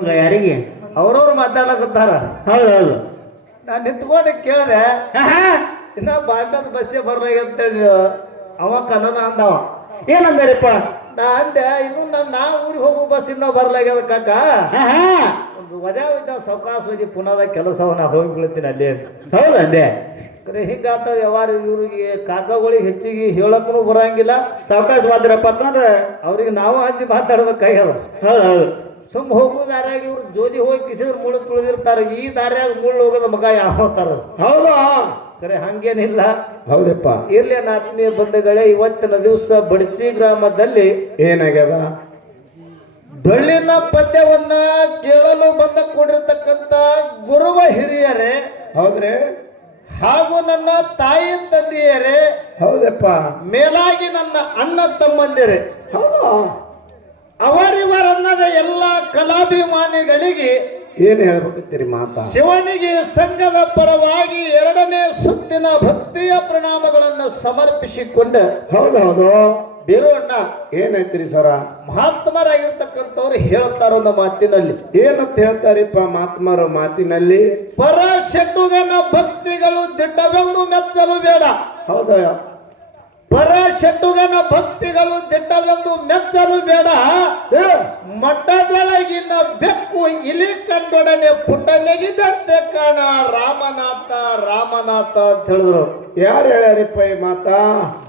ಯಾರಿಗೆ ಅವ್ರವ್ರು ಮಾತಾಡ್ಲಕತ್ತಾರ. ಹೌದೌದು ನಾನು ನಿಂತ್ಕೊಂಡು ಕೇಳಿದೆ, ಇನ್ನ ಬಾಂಬೆದ ಬಸ್ಸೇ ಬರ್ಲಾಗ ಅಂತೇಳಿ ಅವ ಕನ್ನಡ ಅಂದವ. ಏನಂದಾರಪ್ಪ? ನಾ ಅಂದೆ, ಇದು ನಾ ಊರಿಗೆ ಹೋಗೋ ಬಸ್ ಇನ್ನ ಬರ್ಲಾಗ್ಯದ ಕಾಕ, ಒಂದು ಒದ್ಯಾವಿದ್ದ ಸಾವಕಾಶ ಹೋಗಿ ಪುನಃ ಕೆಲಸವ ನಾ ಹೋಗಿ ಬೀಳ್ತೀನಿ ಅಲ್ಲಿ ಅಂತ. ಹೌದಂದೆ ಹಿಂಗಾತ ವ್ಯವಹಾರ. ಇವ್ರಿಗೆ ಕಾಕಗಳಿಗೆ ಹೆಚ್ಚಿಗೆ ಹೇಳಕ್ಕೂ ಬರಂಗಿಲ್ಲ. ಸಾವಕಾಶ ಮಾತಿರಪ್ಪ ಅಂತಂದ್ರೆ ಅವ್ರಿಗೆ ನಾವು ಹಂಚಿ ಮಾತಾಡ್ಬೇಕಾಗ್ಯದ. ಹೌದೌದು ಸುಮ್ ಹೋಗೋ ದಾರ್ಯಾಗ ಇವ್ರು ಜೋಲಿ ಹೋಗಿ ಕಿಸಿದ್ರೆ ಮುಳ್ಳು ತುಳಿದಿರ್ತಾರೆ. ಈ ದಾರ್ಯಾಗ ಮುಳ್ಳು ಹೋಗೋದ ಮಗ ಯಾವತ್ತಾರ. ಹೌದಾ? ಸರಿ, ಹಂಗೇನಿಲ್ಲ. ಹೌದಪ್ಪ. ಇರ್ಲಿ ನನ್ನ ಆತ್ಮೀಯ ಬಂಧುಗಳೇ, ಇವತ್ತಿನ ದಿವಸ ಬಡ್ಚಿ ಗ್ರಾಮದಲ್ಲಿ ಏನಾಗ್ಯದ? ಡೊಳ್ಳಿನ ಪದ್ಯವನ್ನ ಕೇಳಲು ಬಂದ ಕೂಡಿರ್ತಕ್ಕಂಥ ಗುರುವ ಹಿರಿಯರೇ, ಹೌದ್ರಿ, ಹಾಗೂ ನನ್ನ ತಾಯಿ ತಂದೆಯರೇ, ಹೌದಪ್ಪ, ಮೇಲಾಗಿ ನನ್ನ ಅಣ್ಣ ತಮ್ಮಂದಿರೇ, ಹೌದಾ? ಅವರಿವರನ್ನದ ಎಲ್ಲ ಕಲಾಭಿಮಾನಿಗಳಿಗೆ ಏನ್ ಹೇಳ್ಬೇಕತ್ತೀರಿ ಮಾತಾ? ಶಿವನಿಗೆ ಸಂಘದ ಪರವಾಗಿ 2ನೇ ಸುತ್ತಿನ ಭಕ್ತಿಯ ಪ್ರಣಾಮಗಳನ್ನು ಸಮರ್ಪಿಸಿಕೊಂಡ ಹೌದೌದು. ಬೀರಣ್ಣ ಏನೈತ್ರಿ ಸರ? ಮಹಾತ್ಮರಾಗಿರ್ತಕ್ಕಂಥವ್ರು ಹೇಳ್ತಾರೊಂದು ಮಾತಿನಲ್ಲಿ. ಏನಂತ ಹೇಳ್ತಾರಿಪ್ಪ ಮಹಾತ್ಮರು ಮಾತಿನಲ್ಲಿ? ಪರ ಶೆಟ್ಟುಗನ ಭಕ್ತಿಗಳು ದಿಟ್ಟವೆಂದು ಮೆಚ್ಚಲು ಬೇಡ. ಹೌದಾ? ಪರ ಶೆಟ್ಟುಗನ ಭಕ್ತಿಗಳು ದಿಟ್ಟವೆಂದು ಮೆಚ್ಚಲು ಬೇಡ. ಮಠದೊಳಗಿನ ಬೆಕ್ಕು ಇಲಿ ಕಂಡೊಡನೆ ಪುಟ್ಟ ನೆಗಿದಂತೆ ಕಾಣ ರಾಮನಾಥ ರಾಮನಾಥ ಅಂತ ಹೇಳಿದ್ರು. ಯಾರು ಹೇಳ್ಯಾರಿಪ್ಪ ಈ ಮಾತಾ?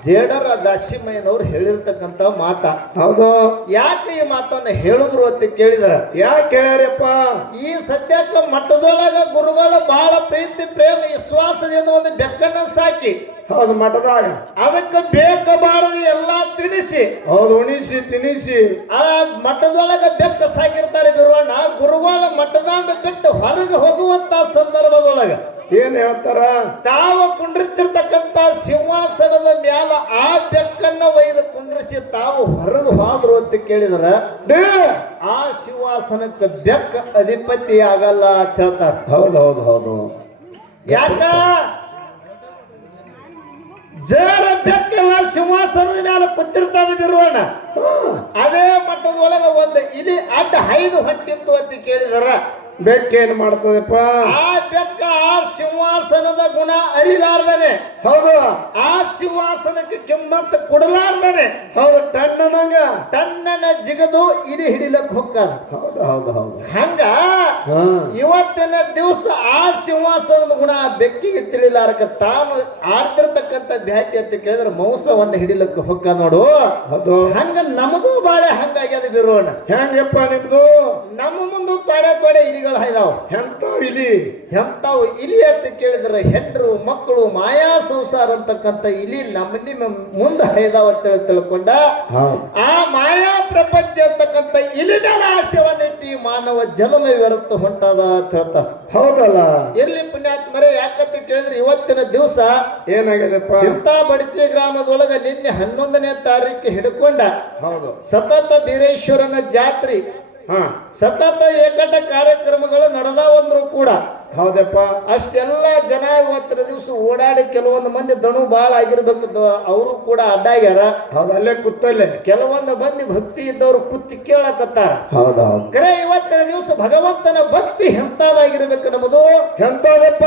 ಜೇಡರ ದಾಸಿಮಯ್ಯನವ್ರು ಹೇಳಿರ್ತಕ್ಕಂಥ ಮಾತ. ಹೌದು. ಯಾಕೆ ಈ ಮಾತನ್ನ ಹೇಳಿದ್ರು ಅಂತ ಕೇಳಿದ್ರ, ಯಾಕೆ ಹೇಳ್ಯಾರಪ್ಪ? ಈ ಸದ್ಯಕ್ಕೆ ಮಠದೊಳಗ ಗುರುಗಳು ಬಹಳ ಪ್ರೀತಿ ಪ್ರೇಮ ವಿಶ್ವಾಸದಿಂದ ಒಂದು ಬೆಕ್ಕನ್ನ ಸಾಕಿ, ಹೌದು, ಮಠದಾಗ ಅದಕ್ಕೆ ಬೇಕಬಾರದು ಎಲ್ಲಾ ತಿನಿಸಿ, ಹೌದು, ಉಣಿಸಿ ತಿನಿಸಿ ಆ ಮಠದೊಳಗ ಬೆಕ್ಕ ಸಾಕಿರ್ತಾರೆ ಬಿರುವಣ್ಣ. ಗುರುಗಳ ಮಠದಾಂಡ ಬಿಟ್ಟು ಹೊರಗೆ ಹೋಗುವಂತ ಸಂದರ್ಭದೊಳಗ ಏನ್ ಹೇಳ್ತಾರ? ತಾವು ಕುಂಡ್ರಿತಿರ್ತಕ್ಕಂತ ಸಿಂಹಾಸನದ ಮ್ಯಾಲ ಆ ಬೆಕ್ಕನ್ನ ಒಯ್ದು ಕುಂಡ್ರಿಸಿ ತಾವು ಹೊರಗೆ ಹೋದ್ರು ಅಂತ ಕೇಳಿದ್ರ, ಆ ಸಿಂಹಾಸನಕ್ಕೆ ಬೆಕ್ಕ ಅಧಿಪತಿ ಆಗಲ್ಲ ಅಂತ ಹೇಳ್ತಾರ. ಹೌದು ಹೌದು ಹೌದು. ಯಾಕ? ಜರ ಬೆಕ್ಕೆಲ್ಲ ಸಿಂಹಾಸನದ ಮ್ಯಾಲ ಕೂತಿರ್ತಾವ ಬಿರುವಣ್ಣ. ಅದೇ ಮಟ್ಟದೊಳಗ ಒಂದು ಇಲಿ ಅಡ್ಡ 5 ಹೊಟ್ಟಿತ್ತು ಅಂತ ಕೇಳಿದಾರ. ಬೆಕ್ಕೇನ್ ಮಾಡ್ತದಪ್ಪ? ಆ ಬೆಕ್ಕ ಆ ಸಿಂಹಾಸನದ ಗುಣ ಅರಿಲಾರ್ದನೆ, ಹೌದು, ಆ ಸಿಂಹಾಸನಕ್ಕೆ ಕಿಮ್ಮತ್ತು ಕೊಡಲಾರ್ದನೆ, ಹೌದು, ಟನ್ನನಂಗ ತನ್ನನ ಜಿಗದು ಇಲಿ ಹಿಡಿಲಕ್ ಹೋಗ್ತಾರ. ಹೌದು ಹೌದು ಹೌದು. ಹಂಗ ಇವತ್ತಿನ ದಿವಸ ಆ ಸಿಂಹಾಸನದ ಗುಣ ಆ ಬೆಕ್ಕಿಗೆ ತಿಳಿಲಾರಕ ತಾನು ಆಡ್ತಿರ್ತಕ್ಕಂಥ ಬ್ಯಾಟಿ ಅಂತ ಕೇಳಿದ್ರೆ ಮಾಂಸವನ್ನ ಹಿಡಿಲಕ್ಕೆ ಹೊಕ್ಕ ನೋಡು. ಹೌದು. ಹಂಗ ನಮ್ಮದು ಬಾಳೆ ಹಂಗಾಗ್ಯದ ಬಿರೋಣ. ಹೆಂಗಪ್ಪ ನಿಮ್ದು? ನಮ್ಮ ಮುಂದೆ ತೊಡೆ ಇಲಿಗಳು ಹೈದಾವ. ಎಂತಾವ್ ಇಲಿ? ಎಂತಾವು ಇಲಿ ಅಂತ ಕೇಳಿದ್ರೆ ಹೆಂಡ್ರು ಮಕ್ಕಳು ಮಾಯಾ ಸಂಸಾರ ಅಂತಕ್ಕಂಥ ಇಲಿ ನಿಮ್ಮ ಮುಂದೆ ಹೈದಾವ ಅಂತ ತಿಳ್ಕೊಂಡ ಆ ಮಾಯಾ ಪ್ರಪಂಚ ಅಂತಕ್ಕಂಥ ಇಲಿ ಮೇಲೆ ಆಸೆವನ್ನಿಟ್ಟು ಮಾನವ ಜನ್ಮ ವ್ಯರ್ಥ ಹೊಂಟದ ಅಂತ ಹೇಳ್ತಾರ. ಹೌದಲ್ಲ? ಎಲ್ಲಿ ಪುಣ್ಯಾತ್ಮರೇ, ಯಾಕಂತ ಕೇಳಿದ್ರೆ ಇವತ್ತಿನ ದಿವಸ ಏನಾಗ್ಯದಪ್ಪ? ಇಂಥ ಬಡಚಿ ಗ್ರಾಮದೊಳಗ ನಿನ್ನೆ 11ನೇ ತಾರೀಕು ಹಿಡ್ಕೊಂಡ ಹೌದು ಸತತ ಬೀರೇಶ್ವರನ ಜಾತ್ರೆ, ಸತತ ಏಕಟ ಕಾರ್ಯಕ್ರಮಗಳು ನಡೆದಾವಂದ್ರು ಕೂಡ ಹೌದಪ್ಪ. ಅಷ್ಟೆಲ್ಲ ಜನ ಇವತ್ತಿನ ದಿವಸ ಓಡಾಡಿ ಕೆಲವೊಂದು ಮಂದಿ ದಣು ಬಾಳ ಆಗಿರ್ಬೇಕು, ಅವರು ಕೂಡ ಅಡ್ಡಾಗ್ಯಾರ. ಹೌದು, ಅಲ್ಲೇ ಕೂತಲ್ಲೇ ಕೆಲವೊಂದು ಮಂದಿ ಭಕ್ತಿ ಇದ್ದವ್ರು ಕುತ್ತಿ ಕೇಳಕತ್ತಾರ. ಹೌದೌದು. ಕರೆ ಇವತ್ತಿನ ದಿವಸ ಭಗವಂತನ ಭಕ್ತಿ ಎಂತಾದಾಗಿರ್ಬೇಕು ನಮ್ಮದು? ಎಂತದಪ್ಪ?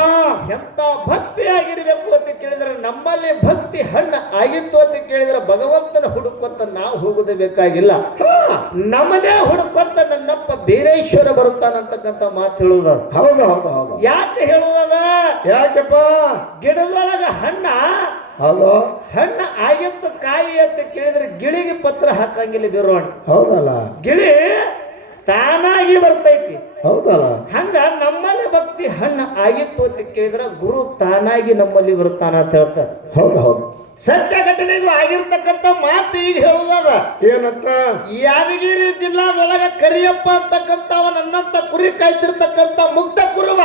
ಎಂತ ಭಕ್ತಿ ಆಗಿರ್ಬೇಕು ಅಂತ ಕೇಳಿದ್ರೆ, ನಮ್ಮಲ್ಲಿ ಭಕ್ತಿ ಹಣ್ಣ ಆಗಿತ್ತು ಅಂತ ಕೇಳಿದ್ರೆ ಭಗವಂತನ ಹುಡುಕೊಂತ ನಾವು ಹೋಗುದೇ ಬೇಕಾಗಿಲ್ಲ. ನಮ್ಮದೇ ಹುಡುಕೊಂತ ನನ್ನಪ್ಪ ಬೀರೇಶ್ವರ ಬರುತ್ತಾನಂತಕ್ಕಂಥ ಮಾತು ಹೇಳುದ. ಹೌದು ಹೌದು ಹೌದು. ಯಾಕೆ ಹೇಳುವುದ? ಯಾಕಪ್ಪ? ಗಿಡದೊಳಗ ಹಣ್ಣ, ಹೌದು, ಹಣ್ಣ ಆಗಿತ್ತು ಕಾಯಿ ಅಂತ ಕೇಳಿದ್ರೆ ಗಿಳಿಗೆ ಪತ್ರ ಹಾಕಂಗಿಲ್ಲ ಬಿರೋಣ. ಹೌದಲ್ಲ? ಗಿಳಿ ತಾನಾಗಿ ಬರ್ತೈತಿ. ಹೌದಲ್ಲ? ಹಂಗ ನಮ್ಮಲ್ಲಿ ಭಕ್ತಿ ಹಣ್ಣ ಆಗಿತ್ತು ಅಂತ ಕೇಳಿದ್ರೆ ಗುರು ತಾನಾಗಿ ನಮ್ಮಲ್ಲಿ ಬರ್ತಾನ ಅಂತ ಹೇಳ್ತಾರೆ. ಹೌದು ಹೌದು. ಸತ್ಯ ಘಟನೆಗೂ ಆಗಿರ್ತಕ್ಕಂಥ ಮಾತು ಈಗ ಹೇಳುವುದ. ಏನಂತ? ಯಾದಗಿರಿ ಜಿಲ್ಲಾದೊಳಗ ಕರಿಯಪ್ಪ ಅಂತಕ್ಕಂಥವ ನನ್ನಂತ ಕುರಿ ಕಾಯ್ತಿರ್ತಕ್ಕಂಥ ಮುಗ್ಧ ಕುರುಬ.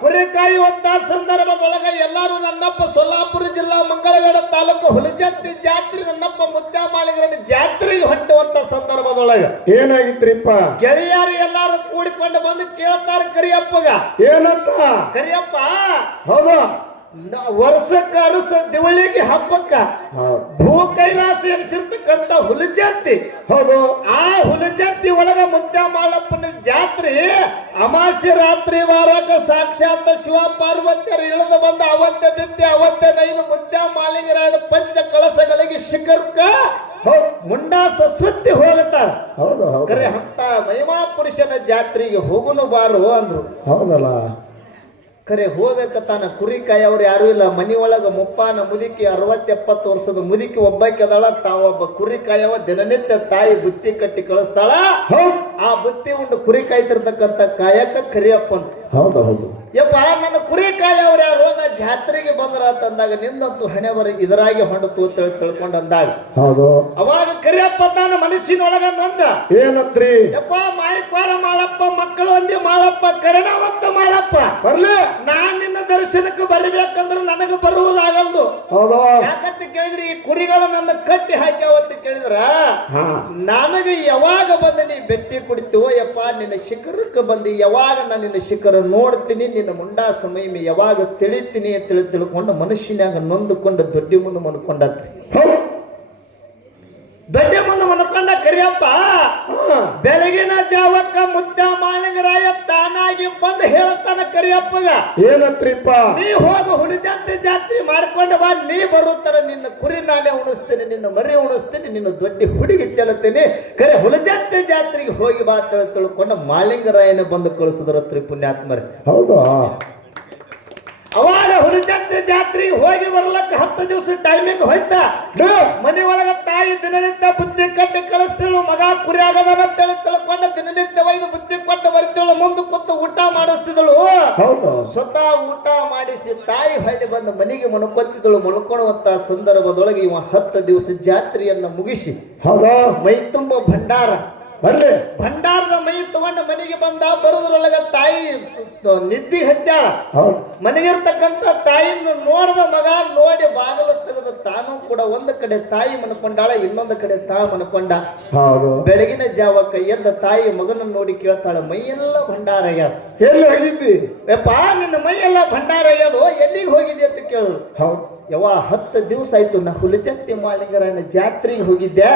ಕುರಿ ಕಾಯುವಂತ ಸಂದರ್ಭದೊಳಗ ಎಲ್ಲಾರು ನನ್ನಪ್ಪ ಸೊಲ್ಲಾಪುರ ಜಿಲ್ಲಾ ಮಂಗಳವೇಡ ತಾಲೂಕು ಹುಲಜತ್ತಿ ಜಾತ್ರೆ ನನ್ನಪ್ಪ ಮುದ್ದ್ಯಾಮಾಳಿಗರನ್ನ ಜಾತ್ರೆಗೆ ಹೊಟ್ಟುವಂತ ಸಂದರ್ಭದೊಳಗ ಏನಾಗಿತ್ರಿಪ್ಪ? ಗೆಳೆಯರು ಎಲ್ಲಾರು ಕೂಡಿಕೊಂಡು ಬಂದು ಕೇಳ್ತಾರ ಕರಿಯಪ್ಪಗ. ಏನಂತ? ಕರಿಯಪ್ಪ, ಹೌದು, ವರ್ಷಕ್ಕ ಅರಸ ದಿವಳಿಗೆ ಹಬ್ಬಕ್ಕ ಹೌದು ಭೂ ಕೈಲಾಸ ಎನಿಸಿರ್ತಕ್ಕಂತ ಹುಲಿಜಂತಿ ಹೌದು ಆ ಹುಲಿಜಂತಿ ಒಳಗ ಮುತ್ಯ ಮಾಳಪ್ಪನ ಜಾತ್ರೆ ಅಮಾಸ್ಯ ರಾತ್ರಿ ವಾರಕ ಸಾಕ್ಷಾತ್ ಶಿವ ಪಾರ್ವತಿಯರು ಇಳಿದು ಬಂದ ಅವತ್ತೇ ಬಿತ್ತಿ ಅವತ್ತೇ ನೈದು ಮುತ್ಯ ಮಾಳಿಂಗರಾಯನ ಪಂಚ ಕಳಸಗಳಿಗೆ ಶಿಖರ್ಕ ಹೌದು ಮುಂಡಾಸ ಸುತ್ತಿ ಹೋಗುತ್ತಾರ ಹೌದು ಹೌದು ಕರೆ ಅಂತ ಮಹಿಮಾ ಪುರುಷನ ಜಾತ್ರೆಗೆ ಹೋಗುನು ಬಾರು ಅಂದ್ರು ಹೌದಲ್ಲ ಕರೆ ಹೋಗ್ಬೇಕ ತಾನ ಕುರಿ ಕಾಯವ್ರು ಯಾರು ಇಲ್ಲ ಮನಿ ಒಳಗ ಮುಪ್ಪಾನ ಮುದುಕಿ 60-70 ವರ್ಷದ ಮುದುಕಿ ಒಬ್ಬಾಕಿ ಅದಾಳ ತಾವೊಬ್ಬ ಕುರಿ ಕಾಯವ ದಿನನಿತ್ಯ ತಾಯಿ ಬುತ್ತಿ ಕಟ್ಟಿ ಕಳಿಸ್ತಾಳ ಹೌದು ಆ ಬುತ್ತಿ ಉಂಡು ಕುರಿ ಕಾಯ್ತಿರ್ತಕ್ಕಂಥ ಕಾಯಕ ಕರಿಯಪ್ಪ ಅಂತ ಹೌದು ಹೌದು ಯಪ್ಪ ನನ್ನ ಕುರಿ ಕಾಯವ್ರು ಯಾರು ನಾ ಜಾತ್ರೆಗೆ ಬಂದ್ರ ಅಂತಂದಾಗ ನಿಂದಂತೂ ಹಣೆವರೆಗೆ ಇದರಾಗಿ ಹೊಂಡತು ಅಂತ ತಿಳ್ಕೊಂಡ್ ಅಂದಾಗ ಹೌದು ಅವಾಗ ಕರಿಯಪ್ಪ ನಾನು ಮನಸ್ಸಿನೊಳಗ ನಂದ ಏನಂತ್ರಿ ಯಪ್ಪ ಮಾಯಕ್ವಾರ ಮಾಳಪ್ಪ ಮಕ್ಕಳು ಅಂದಿ ಮಾಳಪ್ಪ ಕರುಣಾವಂತ ಮಾಳಪ್ಪ ಬರ್ಲಿ ನಾನ್ ನಿನ್ನ ದರ್ಶನಕ್ಕೆ ಬರಬೇಕಂದ್ರೆ ನನಗೆ ಬರುವುದಾಗಲ್ದು ಹೌದು ಯಾಕಂತ ಕೇಳಿದ್ರಿ ಈ ಕುರಿಗಳು ನನ್ನ ಕಟ್ಟಿ ಹಾಕ್ಯಾವತ್ತು ಕೇಳಿದ್ರ ಹಾ ನನಗೆ ಯಾವಾಗ ಬಂದು ನೀ ಬೆಟ್ಟಿ ಕುಡಿತೀವೋ ಯಪ್ಪ ನಿನ್ನ ಶಿಖರಕ್ಕೆ ಬಂದು ಯಾವಾಗ ನಾನು ನಿನ್ನ ಶಿಖರ ನೋಡ್ತೀನಿ ನಿನ್ನ ಮುಂಡಾ ಸಮಯ ಯಾವಾಗ ತಿಳಿತೀನಿ ಅಂತ ತಿಳ್ಕೊಂಡು ಮನುಷ್ಯನಾಗ ನೊಂದುಕೊಂಡು ದೊಡ್ಡಿ ಮುಂದೆ ಮನ್ಕೊಂಡತ್ರಿ ಹೌದು ದೊಡ್ಡಿ ಮುಂದೆ ಮನ್ಕೊಂಡ ಕರಿಯಪ್ಪ ಬೆಳಗಿನ ಜಾವಕ್ಕ ಮುದ್ದ ಮಾಳಿಂಗರಾಯ ತಾನಾಗಿ ಬಂದು ಹೇಳತ್ತಾನ ಕರಿಯಪ್ಪಗ ಏನಂತ್ರಿಪ್ಪ ನೀ ಹೋಗ ಹುಲಿಜಂತಿ ಜಾತ್ರೆ ಮಾಡ್ಕೊಂಡು ಬಾ ನೀ ಬರುತ್ತರ ನಿನ್ನ ಕುರಿ ನಾನೇ ಉಣಿಸ್ತೀನಿ ನಿನ್ನ ಮರಿ ಉಣಿಸ್ತೀನಿ ನಿನ್ನ ದೊಡ್ಡ ಹುಡುಗಿ ಚೆಲ್ತೀನಿ ಕರೆ ಹುಲಿಜಂತಿ ಜಾತ್ರೆಗೆ ಹೋಗಿ ಬಾ ಅಂತ ತಿಳ್ಕೊಂಡು ಮಾಳಿಂಗರಾಯನ ಬಂದು ಕಳಿಸಿದ್ರತ್ರಿ ಪುಣ್ಯಾತ್ಮರಿ ಹೌದು ಅವಾಗ ಹುಲಿಜಂತಿ ಜಾತ್ರೆಗೆ ಹೋಗಿ ಬರ್ಲಕ್ಕ 10 ದಿವಸ ಟೈಮಿಂಗ್ ಹೋಯ್ತಾ ಮನೆ ಒಳಗ ತಾಯಿ ದಿನನಿತ್ಯ ಬುದ್ಧಿ ಕಟ್ಟಿ ಕಳಿಸ್ತಿಳು ಮಗ ಕುರಿ ಆಗದಾನ ಅಂತೇಳಿ ತಿಳ್ಕೊಂಡು ದಿನನಿತ್ಯ ಒಯ್ದು ಬುದ್ಧಿ ಕೊಟ್ಟು ಬರ್ತಿಳು ಮುಂದೆ ಕೂತು ಊಟ ಮಾಡಿಸ್ತಿದಳು ಹೌದು ಸ್ವತಃ ಊಟ ಮಾಡಿಸಿ ತಾಯಿ ಹೊಳ್ಳಿ ಬಂದು ಮನೆಗೆ ಮನ್ಕೊತ್ತಿದ್ದಳು ಮನ್ಕೊಳ್ಳುವಂತ ಸಂದರ್ಭದೊಳಗೆ ಇವ 10 ದಿವಸ ಜಾತ್ರೆಯನ್ನ ಮುಗಿಸಿ ಹೌದು ಮೈ ತುಂಬ ಭಂಡಾರ ಬರ್ಲಿ ಭಂಡಾರದ ಮೈ ತಗೊಂಡು ಮನೆಗೆ ಬಂದ ಬರೋದ್ರೊಳಗ ತಾಯಿ ನಿದ್ದಿ ಹತ್ಯಾಳ ಹೌದು ಮನೆಗಿರ್ತಕ್ಕಂಥ ತಾಯಿಯನ್ನು ನೋಡಿದ ಮಗ ನೋಡಿ ಬಾಗಿಲು ತೆಗೆದು ತಾನು ಕೂಡ ಒಂದು ಕಡೆ ತಾಯಿ ಮನ್ಕೊಂಡಾಳ ಇನ್ನೊಂದು ಕಡೆ ತಾ ಮನ್ಕೊಂಡ ಹೌದು ಬೆಳಗಿನ ಜಾವಕ್ಕ ಎದ್ದ ತಾಯಿ ಮಗನನ್ನು ನೋಡಿ ಕೇಳ್ತಾಳ ಮೈಯೆಲ್ಲ ಭಂಡಾರ ಆಗ್ಯಾದ ಎಲ್ಲಿ ಹೋಗಿದ್ದಿ ಯಪ್ಪ ನಿನ್ನ ಮೈಯೆಲ್ಲ ಭಂಡಾರ ಆಗ್ಯದು ಎಲ್ಲಿಗೆ ಹೋಗಿದ್ದೆ ಅಂತ ಕೇಳಿದ್ರು ಹೌದು ಯವ್ವ 10 ದಿವಸ ಆಯ್ತು ನಾ ಹುಲಿಜಂತಿ ಮಾಳಿಂಗರಾಯನ ಜಾತ್ರೆಗೆ ಹೋಗಿದ್ದೆ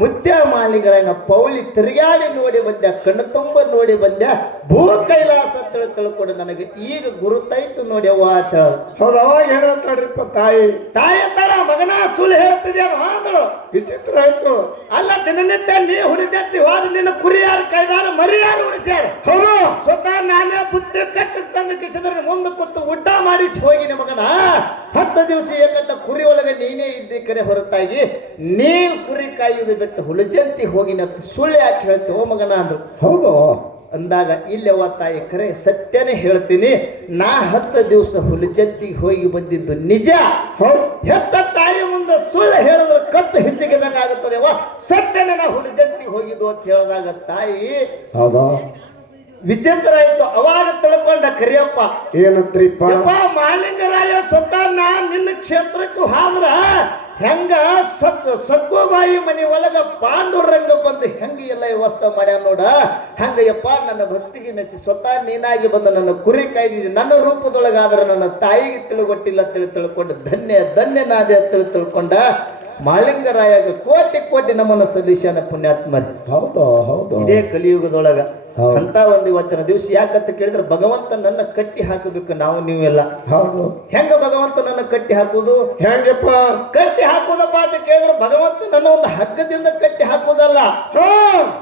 ಮುದ್ದೆ ಮಾಳಿಂಗರಾಯನ ಪೌಳಿ ತಿರುಗಾಡಿ ನೋಡಿ ಬಂದೆ ಕಣ್ಣು ತುಂಬ ನೋಡಿ ಬಂದೆ ಭೂ ಕೈಲಾಸ ತಿಳ್ಕೊಂಡು ನನಗೆ ಈಗ ಗುರುತಾಯ್ತು ನೋಡಿ ಅವ್ವ ಅಂತ ಹೇಳ ಹೌದು ಅವಾಗ ಹೇಳ್ತಾಳ್ರಿಪ್ಪ ತಾಯಿ ತಾಯಿ ಅಂತಾಳ ಮಗನ ಸುಳ್ಳು ಹೇಳ್ತಿದ್ಯಾನು ಅಂದಳು ವಿಚಿತ್ರ ಆಯ್ತು ಅಲ್ಲ ದಿನನಿತ್ಯ ನೀ ಹುಲಿಜಂತಿ ಹೋದ ನಿನ್ನ ಕುರಿ ಯಾರು ಕೈದಾರ ಮರಿ ಯಾರು ಉಳಿಸ್ಯಾರ ಹೌದು ಸ್ವತಃ ನಾನೇ ಬುದ್ಧಿ ಕಟ್ಟು ತಂದು ಕಿಸಿದ್ರೆ ಮುಂದೆ ಕೂತು ಊಟ ಮಾಡಿಸಿ ಹೋಗಿನ ಮಗನ 10 ದಿವಸ ಏಕಟ್ಟ ಕುರಿ ಒಳಗೆ ನೀನೇ ಇದ್ದಿ ಕರೆ ಹೊರತಾಗಿ ನೀನ್ ಕುರಿ ಕಾಯುವುದು ಬಿಟ್ಟು ಹುಲಿಜಂತಿ ಹೋಗಿನ ಸುಳ್ಳು ಯಾಕೆ ಹೇಳ್ತೀವೋ ಮಗನ ಅಂದ್ರು ಹೌದು ಅಂದಾಗ ಇಲ್ಲವ ತಾಯಿ ಕರೆ ಸತ್ಯನೇ ಹೇಳ್ತೀನಿ ನಾ 10 ದಿವಸ ಹುಲಿಜಂತಿಗೆ ಹೋಗಿ ಬಂದಿದ್ದು ನಿಜ ಹೌದು ಹೆತ್ತ ತಾಯಿ ಮುಂದೆ ಸುಳ್ಳು ಹೇಳಿದ್ರೆ ಕತ್ತು ಹೆಚ್ಚಿಗೆದಂಗ ಆಗುತ್ತದೆವ ಸತ್ಯನೇ ನಾ ಹುಲಿಜಂತಿಗೆ ಹೋಗಿದ್ದು ಅಂತ ಹೇಳಿದಾಗ ತಾಯಿ ಹೌದು ವಿಚಿತ್ರ ಆಯ್ತು ಅವಾಗ ತಿಳ್ಕೊಂಡ ಕರಿಯಪ್ಪ ಏನಂತ್ರಿಪ್ಪ ಯಪ್ಪ ಮಾಲಿಂಗರಾಯ ಸ್ವತಃ ನಾ ನಿನ್ನ ಕ್ಷೇತ್ರಕ್ಕೆ ಹೋದ್ರ ಹೆಂಗ ಸಕ್ಕುಬಾಯಿ ಮನೆ ಒಳಗ ಪಾಂಡುರಂಗ ಬಂದು ಹೆಂಗ ಎಲ್ಲ ವ್ಯವಸ್ಥೆ ಮಾಡ್ಯಾನ ನೋಡ ಹಂಗಯ್ಯಪ್ಪ ನನ್ನ ಭಕ್ತಿಗೆ ಮೆಚ್ಚಿ ಸ್ವತಃ ನೀನಾಗಿ ಬಂದು ನನ್ನ ಕುರಿ ಕಾಯ್ದಿದ್ದೀನಿ ನನ್ನ ರೂಪದೊಳಗಾದ್ರೆ ನನ್ನ ತಾಯಿಗೆ ತಿಳುಗೊಟ್ಟಿಲ್ಲ ತಿಳ್ಕೊಂಡು ಧನ್ಯನಾದೆ ಅಂತ ತಿಳ್ಕೊಂಡ ಮಾಳಿಂಗರಾಯಗ ಕೋಟಿ ನಮನ ಸಲ್ಲಿಸ್ಯಾನ ಪುಣ್ಯಾತ್ಮರಿ ಹೌದು ಹೌದು ಇದೇ ಕಲಿಯುಗದೊಳಗ ಹೌದು. ಅಂತ ಒಂದು ಇವತ್ತಿನ ದಿವಸ ಯಾಕಂತ ಕೇಳಿದ್ರೆ ಭಗವಂತನನ್ನ ಕಟ್ಟಿ ಹಾಕಬೇಕು ನಾವು ನೀವೆಲ್ಲ ಹೌದು ಹೆಂಗ ಭಗವಂತನನ್ನ ಕಟ್ಟಿ ಹಾಕುದು ಹೆಂಗಪ್ಪ ಕಟ್ಟಿ ಹಾಕುದಪ್ಪ ಅಂತ ಕೇಳಿದ್ರೆ ಭಗವಂತ ನನ್ನ ಒಂದು ಹಗ್ಗದಿಂದ ಕಟ್ಟಿ ಹಾಕುದಲ್ಲ ಹಾ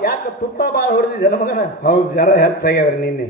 ಯಾಕ ತುಪ್ಪ ಬಾಳ ಹೊಡೆದಿದೆ ಮಗನ ಹೌದು ಜರ ಹೆಚ್ಚಾಗ್ಯದ್ರಿ ನಿನ್ನೆ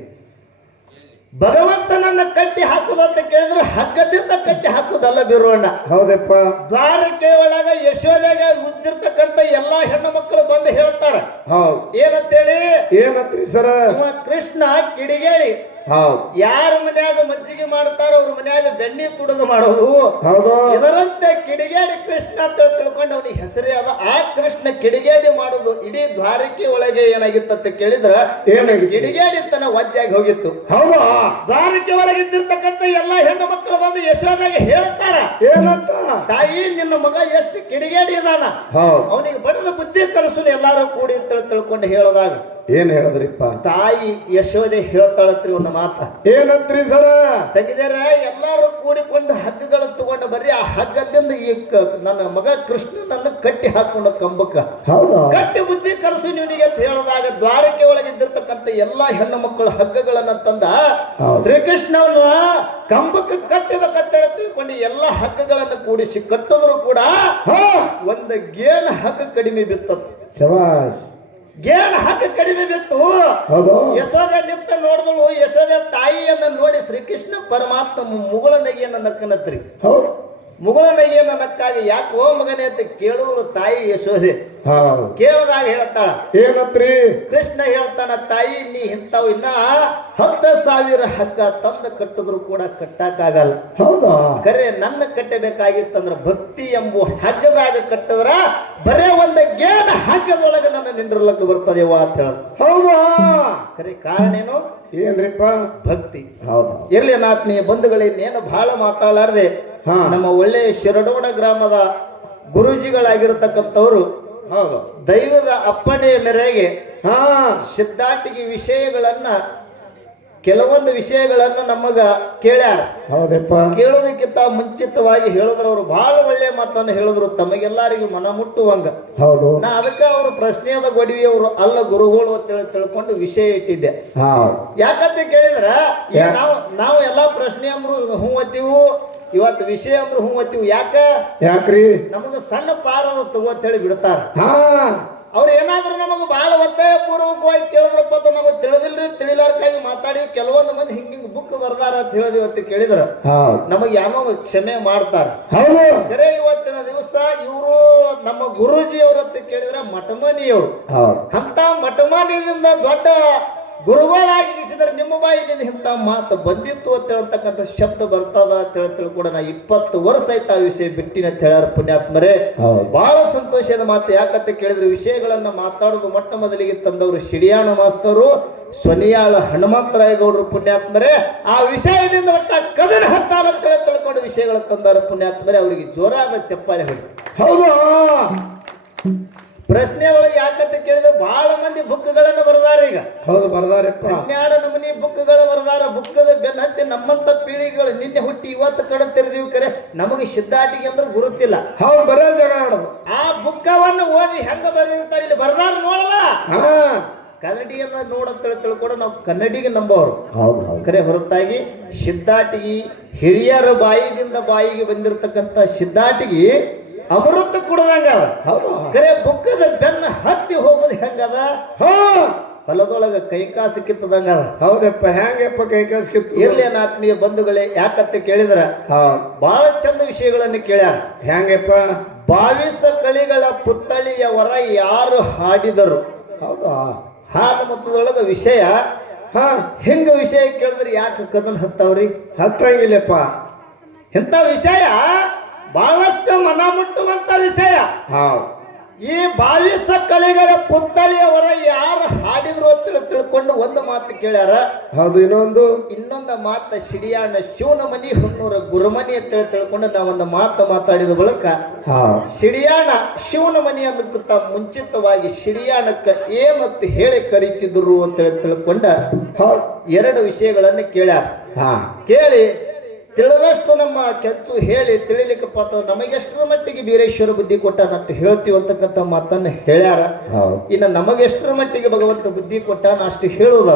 ಭಗವಂತನನ್ನ ಕಟ್ಟಿ ಹಾಕುದಂತ ಕೇಳಿದ್ರೆ ಹಗ್ಗದಿಂದ ಕಟ್ಟಿ ಹಾಕುದಲ್ಲ ಬಿರೋಣ ಹೌದಪ್ಪ ದ್ವಾರಕೆ ಒಳಗ ಯಶೋದೆಗೆ ಉದ್ದಿರ್ತಕ್ಕಂಥ ಎಲ್ಲಾ ಹೆಣ್ಣು ಮಕ್ಕಳು ಬಂದು ಹೇಳ್ತಾರ ಹೌದು ಏನಂತೇಳಿ ಏನಂತ್ರಿ ಸರ ಇವ ಕೃಷ್ಣ ಕಿಡಿಗೇಳಿ ಹೌದು ಯಾರ ಮನ್ಯಾಗ ಮಜ್ಜಿಗೆ ಮಾಡ್ತಾರೋ ಅವ್ರ ಮನ್ಯಾಗ ಬೆಣ್ಣೆ ತುಡುಗು ಮಾಡೋದು ಹೌದು ಇದರಂತೆ ಕಿಡಿಗೇಡಿ ಕೃಷ್ಣ ಅಂತ ತಿಳ್ಕೊಂಡು ಅವನಿಗೆ ಹೆಸರೇ ಅದ ಆ ಕೃಷ್ಣ ಕಿಡಿಗೇಡಿ ಮಾಡುದು ಇಡೀ ದ್ವಾರಕೆ ಒಳಗೆ ಏನಾಗಿತ್ತಂತ ಕೇಳಿದ್ರ ಏನಾಗಿತ್ತು? ಕಿಡಿಗೇಡಿ ತನ್ನ ವಜ್ಜಾಗಿ ಹೋಗಿತ್ತು ಹೌದಾ ದ್ವಾರಕೆ ಒಳಗಿದ್ದಿರ್ತಕ್ಕಂಥ ಎಲ್ಲಾ ಹೆಣ್ಣು ಮಕ್ಕಳು ಬಂದು ಯಶೋದಾಗ ಹೇಳ್ತಾರ ಏನಂತ ತಾಯಿ ನಿನ್ನ ಮಗ ಎಷ್ಟು ಕಿಡಿಗೇಡಿ ಇದಾನ ಹೌದು ಅವನಿಗೆ ಬಡದ ಬುದ್ಧಿ ಕಲಿಸಲು ಎಲ್ಲಾರು ಕೂಡಿ ಅಂತ ತಿಳ್ಕೊಂಡು ಹೇಳೋದಾಗ ಏನ್ ಹೇಳಿದ್ರಿಪ್ಪ? ತಾಯಿ ಯಶೋದೆ ಹೇಳ್ತಾಳತ್ರಿ ಒಂದು ಮಾತ. ಏನಂತ್ರಿ ಸರ? ತೆಗೆದರೆ ಎಲ್ಲಾರು ಕೂಡಿಕೊಂಡು ಹಗ್ಗಗಳು ತಗೊಂಡು ಬರ್ರಿ, ಆ ಹಗ್ಗದಿಂದ ಈ ನನ್ನ ಮಗ ಕೃಷ್ಣನನ್ನು ಕಟ್ಟಿ ಹಾಕೊಂಡು ಕಂಬಕ್ಕ ಹೌದಾ? ಕಟ್ಟಿ ಬುದ್ಧಿ ಕಲಸು ನಿನಗೆ ಅಂತ ಹೇಳಿದಾಗ ದ್ವಾರಕೆ ಒಳಗಿದ್ದಿರ್ತಕ್ಕಂಥ ಎಲ್ಲಾ ಹೆಣ್ಣು ಮಕ್ಕಳು ಹಗ್ಗಗಳನ್ನ ತಂದ ಶ್ರೀಕೃಷ್ಣವನ್ನ ಕಂಬಕ್ಕೆ ಕಟ್ಟಬೇಕಂತ ಹೇಳಿ ತಿಳ್ಕೊಂಡು ಎಲ್ಲಾ ಹಗ್ಗಗಳನ್ನು ಕೂಡಿಸಿ ಕಟ್ಟಿದ್ರು ಕೂಡ ಒಂದು ಗೇಣು ಹಗ್ಗ ಕಡಿಮೆ ಬಿತ್ತತ್ತು. ಶಬಾಷ್. ಗೇಣು ಹಗ್ಗ ಕಡಿಮೆ ಬಿತ್ತು. ಯಶೋದೆ ನಿಂತ ನೋಡಿದಳು. ಯಶೋದೆ ತಾಯಿಯನ್ನ ನೋಡಿ ಶ್ರೀಕೃಷ್ಣ ಪರಮಾತ್ಮ ಮುಗುಳ ನಗೆಯನ್ನ ನಕ್ಕನತ್ರಿ. ಮುಗುಳ ನಗೆಯನ್ನ ನಕ್ಕಾಗ ಯಾಕೋ ಮಗನೇ ಅಂತ ಕೇಳುವುದು ತಾಯಿ ಯಶೋದೆ. ಕೇಳದಾಗ ಹೇಳ್ತಾಳ ಏನತ್ರಿ? ಕೃಷ್ಣ ಹೇಳ್ತಾನ, ತಾಯಿ ನೀ ಇಂಥವು ಇನ್ನ 10,000 ಹಗ್ಗ ತಂದ ಕಟ್ಟಿದ್ರು ಕೂಡ ಕಟ್ಟಾಕಾಗಲ್ಲ. ಹೌದಾ? ಕರೆ ನನ್ನ ಕಟ್ಟಬೇಕಾಗಿತ್ತಂದ್ರ ಭಕ್ತಿ ಎಂಬ ಹಗ್ಗದಾಗ ಕಟ್ಟದ್ರ ಬರೇ ಒಂದು ಗೇಣ ಹಗ್ಗದೊಳಗೆ ನನ್ನ ನಿಂದ್ರಲಕ್ಕ ಬರ್ತದೇವ ಅಂತ ಹೇಳ. ಹೌದಾ? ಕರೆ ಕಾರಣ ಏನು? ಏನ್ರಿಪ್ಪ? ಭಕ್ತಿ. ಹೌದಾ? ಇರ್ಲಿ ನಾತ್ನಿ ಬಂಧುಗಳೇನೇನು ಬಹಳ ಮಾತಾಡಲಾರ್ದೆ ನಮ್ಮ ಒಳ್ಳೆ ಶಿರಡೋಣ ಗ್ರಾಮದ ಗುರೂಜಿಗಳಾಗಿರತಕ್ಕಂಥವ್ರು ಹೌದು ದೈವದ ಅಪ್ಪಣೆಯ ಮೇರೆಗೆ ಸಿದ್ಧಾಟಿಗೆ ವಿಷಯಗಳನ್ನ ಕೆಲವೊಂದು ವಿಷಯಗಳನ್ನ ನಮಗ ಕೇಳ್ಯಾರ. ಹೌದಪ್ಪ. ಕೇಳೋದಕ್ಕಿಂತ ಮುಂಚಿತವಾಗಿ ಹೇಳಿದ್ರು ಅವರು ಬಹಳ ಒಳ್ಳೆ ಮಾತನ್ನು ಹೇಳಿದ್ರು, ತಮಗೆಲ್ಲರಿಗೂ ಮನ ಮುಟ್ಟುವಂಗ. ಹೌದು. ನಾ ಅದಕ್ಕೆ ಅವರು ಪ್ರಶ್ನೆಯದ ಗೊಡವಿಯವರು ಅಲ್ಲ ಗುರುಗಳು ಅಂತ ತಿಳ್ಕೊಂಡು ವಿಷಯ ಇಟ್ಟಿದ್ದೆ. ಯಾಕಂತ ಕೇಳಿದ್ರ ನಾವು ಎಲ್ಲಾ ಪ್ರಶ್ನೆ ಅಂದ್ರು ಹೂ ಅತ್ತೀವು, ಇವತ್ತು ವಿಷಯ ಅಂದ್ರು ಹೂ ಅತ್ತೀವು. ಯಾಕ್ರಿ? ನಮಗ ಸಣ್ಣ ಪಾರದ ತಗೋ ಅಂತ ಹೇಳಿ ಬಿಡ್ತಾರ. ಅವ್ರು ಏನಾದ್ರು ನಮಗೆ ಬಹಳ ಒತ್ತಾಯ ಪೂರ್ವಕವಾಗಿ ಕೇಳಿದ್ರಪ್ಪ ಅಂತ ನಮಗೆ ತಿಳಿದಿಲ್ರಿ, ತಿಳಿಲಾರ್ಕಾಗಿ ಮಾತಾಡಿ ಕೆಲವೊಂದು ಮಂದಿ ಹಿಂಗಿಂಗ್ ಬುಕ್ ಬರ್ದಾರ ಅಂತ ಹೇಳಿದ್ವಿ ಅಂತ ಕೇಳಿದ್ರ ನಮಗೆ ಯಾನೋ ಕ್ಷಮೆ ಮಾಡ್ತಾರ. ಬರೇ ಇವತ್ತಿನ ದಿವಸ ಇವರು ನಮ್ಮ ಗುರೂಜಿ ಅವ್ರಂತ ಕೇಳಿದ್ರ ಮಠಮನಿಯವರು. ಅಂತ ಮಠಮನಿಯಿಂದ ದೊಡ್ಡ ಗುರುಗಳಾಗಿಸಿದ್ರೆ ನಿಮ್ಮ ಬಾಯಿಗೆ ಇಂಥ ಮಾತು ಬಂದಿತ್ತು ಅಂತ ಹೇಳ್ತಕ್ಕಂಥ ಶಬ್ದ ಬರ್ತದ ಅಂತ ತಿಳ್ಕೊಂಡು ನಾ 20 ವರ್ಷ ಆಯ್ತು ಆ ವಿಷಯ ಬಿಟ್ಟಿನ ಅಂತ ಹೇಳ್ಯಾರ ಪುಣ್ಯಾತ್ಮರೇ. ಬಹಳ ಸಂತೋಷದ ಮಾತು. ಯಾಕಂತ ಕೇಳಿದ್ರೆ ವಿಷಯಗಳನ್ನ ಮಾತಾಡೋದು ಮೊಟ್ಟ ಮೊದಲಿಗೆ ತಂದವರು ಶಿಡಿಯಾಣ ಮಾಸ್ತರು ಸ್ವನಿಯಾಳ ಹನುಮಂತರಾಯಗೌಡರು ಪುಣ್ಯಾತ್ಮರೇ. ಆ ವಿಷಯದಿಂದ ಒಟ್ಟ ಕದನ ಹತ್ತಾಲ ಅಂತ ಹೇಳಿ ತಿಳ್ಕೊಂಡು ವಿಷಯಗಳ ತಂದಾರ ಪುಣ್ಯಾತ್ಮರೇ. ಅವರಿಗೆ ಜೋರಾದ ಚಪ್ಪಾಳೆ ಹೊಡಿ. ಹೌದಾ? ಪ್ರಶ್ನೆ ಒಳಗೆ ಯಾಕಂತ ಕೇಳಿದ್ರೆ ಬಹಳ ಮಂದಿ ಬುಕ್ಗಳನ್ನು ಬರದಾರ. ಈಗ ಹೌದು ಬರ್ದಾರಪ್ಪ. 12 ನಮೂನಿ ಬುಕ್ಗಳು ಬರದಾರ. ಬುಕ್ಕದ ಬೆನ್ನಂತೆ ನಮ್ಮಂತ ಪೀಳಿಗೆಗಳು ನಿನ್ನೆ ಹುಟ್ಟಿ ಇವತ್ತು ಕಡೆ ತೆರೆದಿವಿ. ಕರೆ ನಮಗೆ ಸಿದ್ಧಾಟಿಗೆ ಅಂದ್ರೆ ಗುರುತಿಲ್ಲ. ಹೌದು ಬರೋ ಜಾಗ ಆಡೋದು. ಆ ಬುಕ್ಕವನ್ನು ಓದಿ ಹೆಂಗ ಬರೆದಿರ್ತಾರೆ ಇಲ್ಲಿ ಬರದಾರ ನೋಡಲ್ಲ. ಕನ್ನಡಿಯನ್ನ ನೋಡಂತ ತಿಳ್ಕೊಂಡು ನಾವು ಕನ್ನಡಿಗೆ ನಂಬೋರು. ಕರೆ ಹೊರತಾಗಿ ಸಿದ್ಧಾಟಿಗೆ ಹಿರಿಯರ ಬಾಯಿದಿಂದ ಬಾಯಿಗೆ ಬಂದಿರತಕ್ಕಂತ ಸಿದ್ಧಾಟಿಗೆ ಅಮೃತ ಕುಡದಂಗ ಕರೆ ಬುಕ್ಕದ ಬೆನ್ನ ಹತ್ತಿ ಹೋಗೋದು ಹೆಂಗದ? ಹೊಲದೊಳಗ ಕೈಕಾಸು ಕಿತ್ತದಂಗ. ಹೌದಪ್ಪ. ಹೆಂಗಪ್ಪ ಕೈಕಾಸು ಕಿತ್ತು? ಇರ್ಲಿ ಆತ್ಮೀಯ ಬಂಧುಗಳೇ, ಯಾಕಂತ ಕೇಳಿದ್ರ ಬಹಳ ಚಂದ ವಿಷಯಗಳನ್ನು ಕೇಳ್ಯಾರ. ಹೆಂಗಪ್ಪ? 22 ಕಳಿಗಳ ಪುತ್ಥಳಿಯವರ ಯಾರು ಹಾಡಿದರು? ಹೌದಾ? ಹಾಲು ಮೊತ್ತದೊಳಗ ವಿಷಯ ಹಿಂಗ ವಿಷಯ ಕೇಳಿದ್ರೆ ಯಾಕೆ ಕದನ್ ಹತ್ತವ್ರಿ? ಹತ್ತಂಗಿಲ್ಲಪ್ಪ. ಇಂಥ ವಿಷಯ ಬಹಳಷ್ಟು ಮನ ಮುಟ್ಟುವಂತ ವಿಷಯ. ಈ 22 ಕಳಿಗಳ ಪುತ್ಥಳಿಯವರ ಯಾರು ಹಾಡಿದ್ರು ಅಂತ ತಿಳ್ಕೊಂಡು ಒಂದು ಮಾತು ಕೇಳ್ಯಾರ. ಹೌದು. ಇನ್ನೊಂದು ಮಾತು ಶಿಡಿಯಾಣ ಶಿವನ ಮನಿ ಹುಣ್ಣೂರ ಗುರುಮನಿ ಅಂತ ತಿಳ್ಕೊಂಡು ನಾವೊಂದು ಮಾತು ಮಾತಾಡಿದ ಬಳಿಕ ಶಿಡಿಯಾಣ ಶಿವನ ಮನಿ ಅನ್ನಕ್ಕಿಂತ ಮುಂಚಿತವಾಗಿ ಶಿಡಿಯಾಣಕ್ಕೆ ಏನಂತ ಹೇಳಿ ಕರೀತಿದ್ರು ಅಂತ ತಿಳ್ಕೊಂಡ 2 ವಿಷಯಗಳನ್ನು ಕೇಳ್ಯಾರ. ಕೇಳಿ ತಿಳಿದಷ್ಟು ನಮ್ಮ ಕೆತ್ತು ಹೇಳಿ ತಿಳಿಲಿಕ್ಕಪ್ಪ ನಮಗೆಷ್ಟರ ಮಟ್ಟಿಗೆ ಬೀರೇಶ್ವರ ಬುದ್ಧಿ ಕೊಟ್ಟಾನಂತ ಹೇಳ್ತೀವಿ ಅಂತಕ್ಕಂಥ ಮಾತನ್ನು ಹೇಳ್ಯಾರ. ಇನ್ನು ನಮಗೆಷ್ಟರ ಮಟ್ಟಿಗೆ ಭಗವಂತ ಬುದ್ಧಿ ಕೊಟ್ಟಾನ ಅಷ್ಟು ಹೇಳುದ.